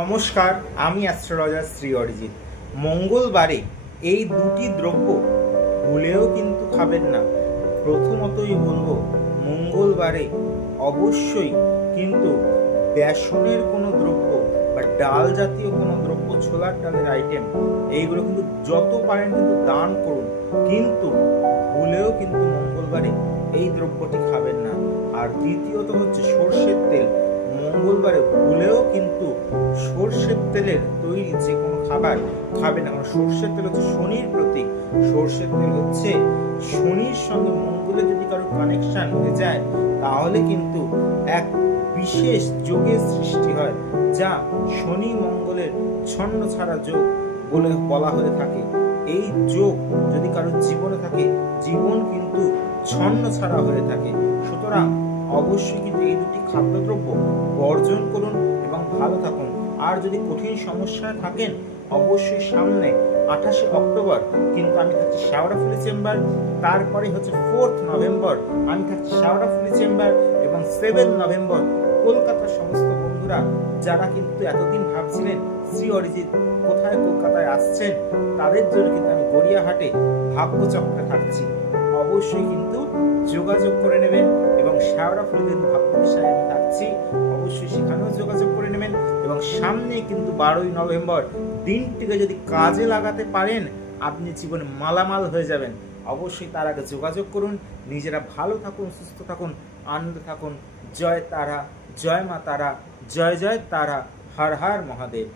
নমস্কার, আমি অ্যাস্ট্রোলজার শ্রী অরিজিৎ। মঙ্গলবারে এই দুটি দ্রব্য ভুলেও কিন্তু খাবেন না। প্রথমতই বলবো, মঙ্গলবারে অবশ্যই কিন্তু বেসনের কোনো দ্রব্য বা ডাল জাতীয় কোনো দ্রব্য, ছোলার ডালের আইটেম, এইগুলো কিন্তু যত পারেন কিন্তু দান করুন, কিন্তু ভুলেও কিন্তু মঙ্গলবারে এই দ্রব্যটি খাবেন না। আর দ্বিতীয়ত হচ্ছে সর্ষের তেল। মঙ্গলবারে ভুলেও কিন্তু সর্ষের তেলের তৈরি যে কোনো খাবার খাবে না, কারণ সর্ষের তেল হচ্ছে শনির প্রতীক। সর্ষের তেল হচ্ছে শনির সঙ্গে মঙ্গলের যদি কারো কানেকশন হয়ে যায়, তাহলে কিন্তু এক বিশেষ যোগের সৃষ্টি হয়, যা শনি মঙ্গলের ছন্ন ছাড়া যোগ বলে বলা হয়ে থাকে। এই যোগ যদি কারো জীবনে থাকে, জীবন কিন্তু ছন্ন ছাড়া হয়ে থাকে। সুতরাং অবশ্যই কিন্তু এই দুটি খাদ্যদ্রব্য বর্জন করুন এবং ভালো থাকুন। আর যদি কঠিন সমস্যায় থাকেন, অবশ্যই সামনে 28শে অক্টোবর কিন্তু আমি থাকছি শেওড়াফুলি চেম্বার, তারপরে হচ্ছে 4th নভেম্বর আমি থাকছি শেওড়াফুলি চেম্বার, এবং 7 নভেম্বর কলকাতার সমস্ত বন্ধুরা যারা কিন্তু এতদিন ভাবছিলেন শ্রী অরিজিৎ কোথায় কলকাতায় আসছেন, তাদের জন্য কিন্তু আমি গড়িয়াহাটে ভাগ্যচক্রে থাকছি। অবশ্যই কিন্তু যোগাযোগ করে নেবেন, এবং শেওড়াফুলিতে ভাগ্যবিষয়ে আমি থাকছি, অবশ্যই সেখানেও যোগাযোগ করে নেবেন। এবং সামনে কিন্তু 12ই নভেম্বর দিনটিকে যদি কাজে লাগাতে পারেন, আপনি জীবনে মালামাল হয়ে যাবেন। অবশ্যই তার আগে যোগাযোগ করুন। নিজেরা ভালো থাকুন, সুস্থ থাকুন, আনন্দে থাকুন। জয় তারা, জয় মা তারা, জয় জয় তারা, হর হর মহাদেব।